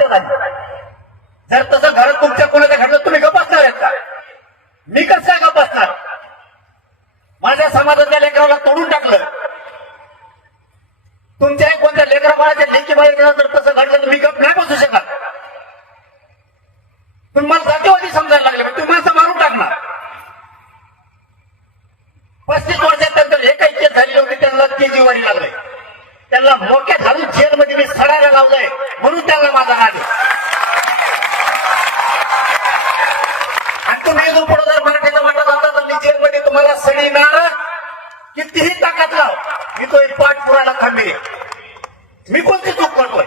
जर तसं घरात तुमच्या कोणाच्या घडलं तुम्ही गप्प असणार आहेत का? मी कसं काय गप्प असणार? माझ्या समाजातल्या लेकराला तोडून टाकलं, तुमच्या कोणत्या लेकरा बाळाच्या लेकी बाळाच्या जर तसं घडलं तर मी गप्प नाही बसू शकत. पण मला जातीवादी समजायला लागले, तुम्ही असं मारून टाकणार. 35 वर्षात त्यांचं एकही केस झाली होती, त्यांना केजीवारी लागले, त्यांना मोक्यात घालून जेलमध्ये मी सडायला लावलंय, म्हणून त्यांना माझा राग आहे. आणि तुम्ही इथून पुढे जर मराठीचा वाटा जाता तर मी जेलमध्ये तुम्हाला सडीणार, कितीही ताकद लाव, मी तो एक पाठ पुरायला खंबीर आहे. मी कोणती चूक करतोय?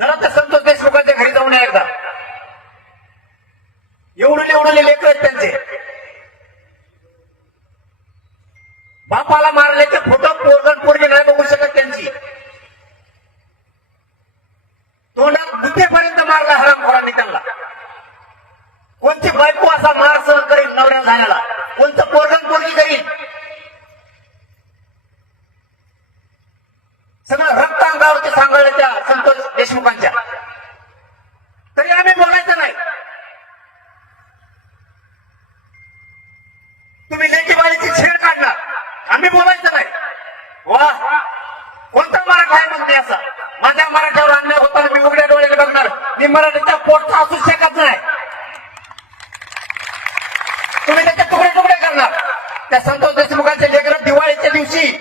जरा त्या संतोष देशमुखांच्या घरी जाऊन या एकदा. एवढे लेकर आहेत त्यांचे, बापाला मारल्याचे फोटो पोरगण पोरगी नाही बघू शकत त्यांची. तोंडात गुत्तेपर्यंत मारला हरामखोरांनी त्यांना. कोणती बायको असा मार सहन करील नवऱ्या झाल्याला? कोणतं पोरगण पोरगी करील? सगळं रक्त अंगावरती सांगळलं त्या संतोष देशमुखांच्या. तरी आम्ही बोलायचं नाही. तुम्ही लेकीबाळीची छेड काढणार, आम्ही बोलायचं नाही. वा, कोणता मराठा आहे मग मी असा? माझ्या मराठ्यावर अन्याय होताना मी उघड्या डोळ्याने बघणार? मी मराठीच्या पोटचा असू शकत नाही. तुम्ही त्याचे तुकडे तुकडे करणार. त्या संतोष देशमुखांचे लेकरं दिवाळीच्या दिवशी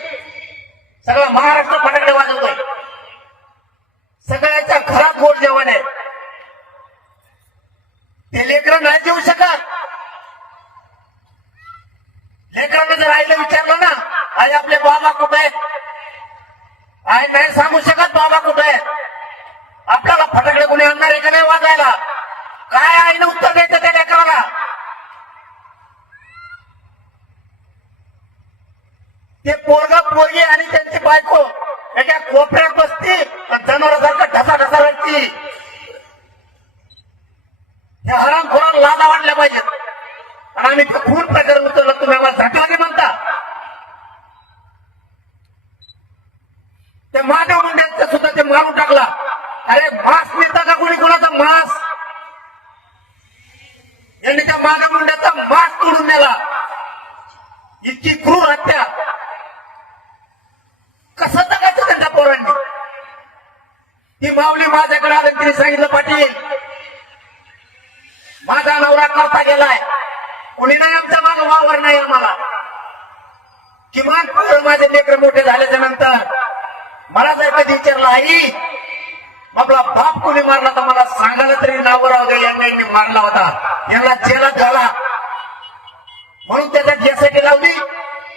सगळा महाराष्ट्र फटाकडे वाजवतोय. सगळ्याच्या घरात गोड जेवण आहे. ते लेकरं नाही जेवू शकत. लेकरांना जर आईला विचारलं ना, आई आपले बाबा कुठे आहेत, आई नाही सांगू शकत बाबा कुठे आहेत. आपल्याला फटाकडे कोणी आणणार आहे का नाही वाजायला? काय आईनं उत्तर द्यायचं त्या लेकराला? ते पोरगा पोरगी आणि त्यांची बायको एका कोपऱ्यात बसती, जनावरांसारखं ढसा ढसा रडती. हे हरामखोराला लाला वाटल्या पाहिजेत. आणि आम्ही खून प्रकार उचलला, तुम्ही आम्हाला झाकलागे म्हणता. ते माधव मुंड्यांचा सुद्धा ते मारून टाकला. अरे मांस नेता का कोणी कोणाचा मांस? यांनी त्या माधव मुंड्याचा मांस तोडून नेला. इतकी क्रूर हत्या कसं जगायचं त्यांच्या पोरांनी? ती माऊली माझ्याकडे आली, तिने सांगितलं पाटील माझा नवरा करता गेलाय, कुणी नाही आमच्या मागे वावर नाही आम्हाला. किमान पोरं माझे लेकर मोठे झाल्याच्या नंतर मला जर कधी विचारलं आई आपला बाप कोणी मारला तर मला सांगायला तरी नाव राहू दे, यांनी मारला होता, यांना जेलात घाला. म्हणून त्याच्या जेसाठी लावली.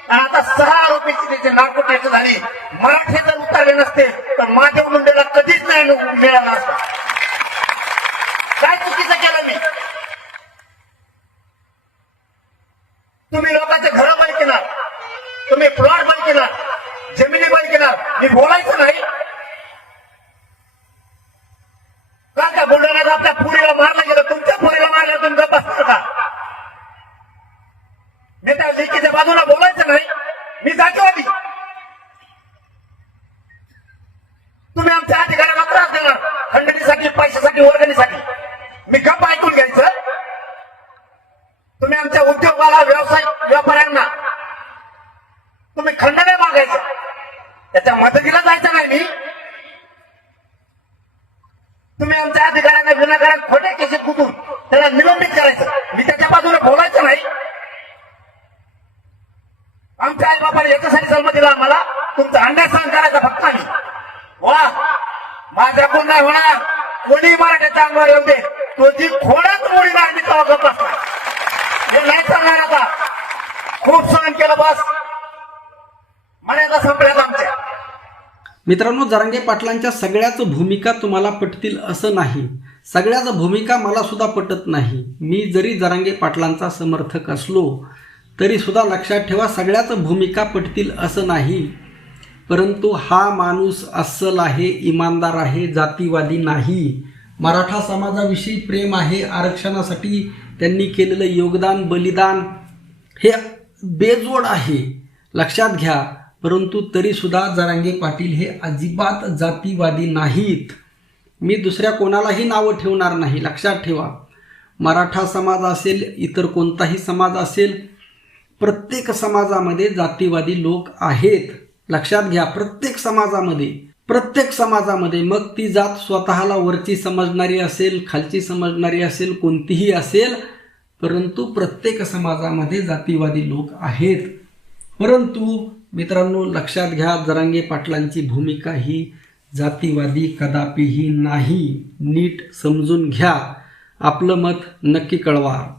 आणि आता 6 आरोपीची त्याची नार्को टेस्ट झाली. मराठी जर उतरले नसते तर माझ्या मुंडेला कधीच नाही मिळाला असता. काय चुकीचं केलं मी? तुम्ही लोकांचे घरं बंद केणार, तुम्ही प्लॉट बंद केणार, जमिनी बंद केणार. मी बोलायचं नाही का? त्या बुलढाण्यात आपल्या पुरीला मारलं गेलं, तुमच्या पुरीला मारलं, तुम्ही गप्प असणार का? मी त्या लेकीच्या बाजूला बोलायचं नाही. मी जातीवादी. तुम्ही आमच्या अधिकाऱ्यांना त्रास देणार खंडणीसाठी, पैशासाठी, वर्गणीसाठी. मी गप्प ऐकून घ्यायचं. तुम्ही आमच्या उद्योगाला, व्यवसाय व्यापाऱ्यांना तुम्ही खंडने मागायचं, त्याच्या मदतीला जायचं नाही. मी तुम्ही आमच्या अधिकाऱ्यांना विनाकारण खोट्या केसेस कुठून त्याला निलंबित करायचं, मी त्याच्या बाजूने बोलायचं नाही. आमच्या आई बापाने याच्यासाठी जन्म दिला आम्हाला, तुमचा अन्याय सहन करायचा फक्त आम्ही. वा, माझ्याकडून नाही होणार. कोणी मराठ्याच्या अंगावर येऊ दे, तो जी खोडात मोडी लागली तेव्हा गप्प असणार. हे नाही चालणार. आता खूप सहन केलं, बस मर्यादा संपल्यात आमच्या. मित्रांनो, जरांगे पाटलांच्या सगळ्याच भूमिका तुम्हाला पटतील असं नाही. सगळ्याच भूमिका मला सुद्धा पटत नाही. मी जरी जरांगे पाटलांचा समर्थक असलो तरी सुद्धा लक्षात ठेवा, सगळ्याच भूमिका पटतील असं नाही. परंतु हा माणूस अस्सल आहे, इमानदार आहे, जातीवादी नाही. मराठा समाजाविषयी प्रेम आहे. आरक्षणासाठी त्यांनी केलेलं योगदान, बलिदान हे बेजोड आहे, लक्षात घ्या. परंतु तरीसुद्धा जरांगे पाटील हे अजिबात जातीवादी नाहीत. मी दुसऱ्या कोणालाही नावं ठेवणार नाही. लक्षात ठेवा, मराठा समाज असेल, इतर कोणताही समाज असेल, प्रत्येक समाजामध्ये जातीवादी लोक आहेत. लक्षात घ्या, प्रत्येक समाजामध्ये मग ती जात स्वतःला वरची समजणारी असेल, खालची समजणारी असेल, कोणतीही असेल, परंतु प्रत्येक समाजामध्ये जातीवादी लोक आहेत. परंतु मित्रांनो लक्षात घ्या, जरांगे पाटलांची भूमिका ही जातीवादी कदापिही नाही. नीट समजून घ्या. आपलं मत नक्की कळवा.